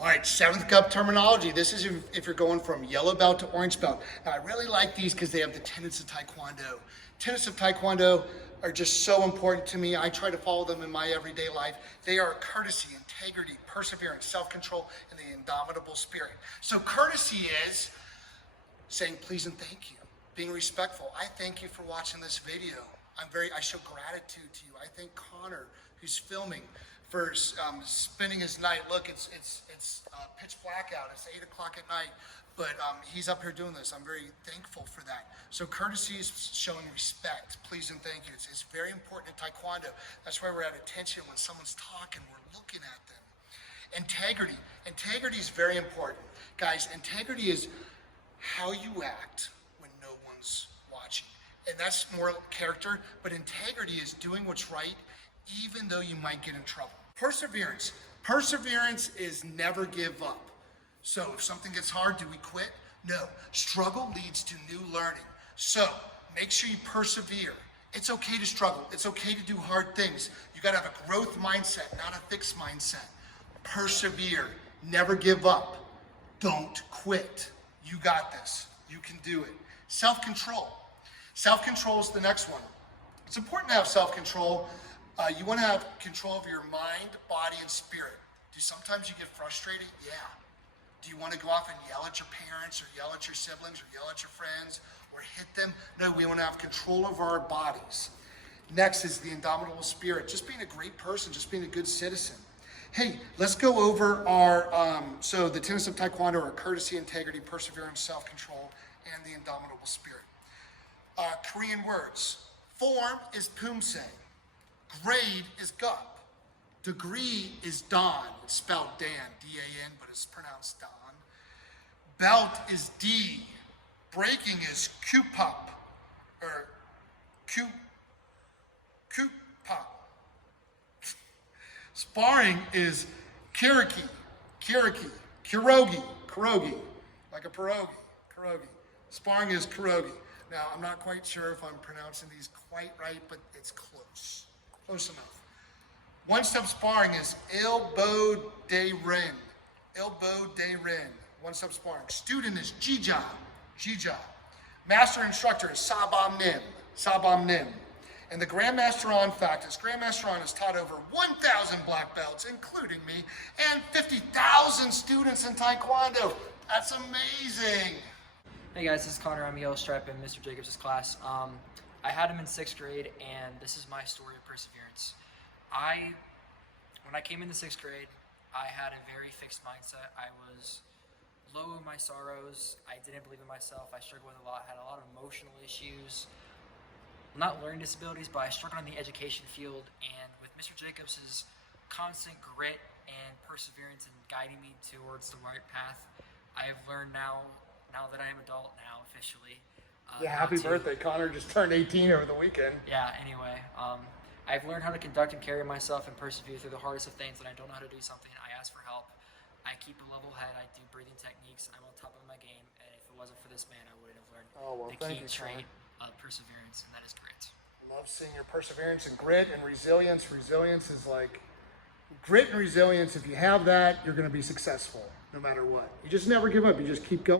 All right, seventh cup terminology. This is if you're going from yellow belt to orange belt. Now, I really like these because they have the tenets of Taekwondo. Tenets of Taekwondo are just so important to me. I try to follow them in my everyday life. They are courtesy, integrity, perseverance, self-control, and the indomitable spirit. So courtesy is saying please and thank you, being respectful. I thank you for watching this video. I show gratitude to you. I thank Connor, who's filming, for spending his night. Look, it's pitch black out. It's 8 o'clock at night, but he's up here doing this. I'm very thankful for that. So courtesy is showing respect, please and thank you. It's very important in Taekwondo. That's why we're at attention when someone's talking. We're looking at them. Integrity. Integrity is very important, guys. Integrity is how you act when no one's watching. And that's more character, but integrity is doing what's right even though you might get in trouble. Perseverance. Perseverance is never give up. So if something gets hard, do we quit? No. Struggle leads to new learning. So make sure you persevere. It's okay to struggle. It's okay to do hard things. You gotta have a growth mindset, not a fixed mindset. Persevere. Never give up. Don't quit. You got this. You can do it. Self-control. Self-control is the next one. It's important to have self-control. You want to have control of your mind, body, and spirit. Do sometimes you get frustrated? Yeah. Do you want to go off and yell at your parents or yell at your siblings or yell at your friends or hit them? No, we want to have control of our bodies. Next is the indomitable spirit. Just being a great person, just being a good citizen. Hey, let's go over our, so the tenets of Taekwondo are courtesy, integrity, perseverance, self-control, and the indomitable spirit. Korean words. Form is pumse. Grade is gup. Degree is dan. It's spelled Dan, D-A-N, but it's pronounced dan. Belt is D. Breaking is Q-pop, or Q-pop. Sparring is kiriki, kurogi, like a pierogi, kurogi. Sparring is kurogi. Now, I'm not quite sure if I'm pronouncing these quite right, but it's close. Close enough. One-step sparring is elbow de rin. Elbow de rin. One-step sparring. Student is jija. Master instructor is sabam nim. And the Grandmaster On fact is Grandmaster On has taught over 1,000 black belts, including me, and 50,000 students in Taekwondo. That's amazing. Hey guys, this is Connor. I'm a yellow stripe in Mr. Jacobs' class. I had him in 6th grade, and this is my story of perseverance. When I came into 6th grade, I had a very fixed mindset. I was low in my sorrows. I didn't believe in myself. I struggled with a lot, had a lot of emotional issues. Not learning disabilities, but I struggled in the education field, and with Mr. Jacobs' constant grit and perseverance and guiding me towards the right path, I have learned now that I am adult now officially. Yeah, happy birthday, Connor. Just turned 18 over the weekend. Yeah, anyway, I've learned how to conduct and carry myself and persevere through the hardest of things. When I don't know how to do something, I ask for help. I keep a level head. I do breathing techniques. I'm on top of my game, and if it wasn't for this man, I wouldn't have learned the key trait of perseverance, and that is grit. I love seeing your perseverance and grit and resilience. Resilience is like grit and resilience. If you have that, you're going to be successful no matter what. You just never give up. You just keep going.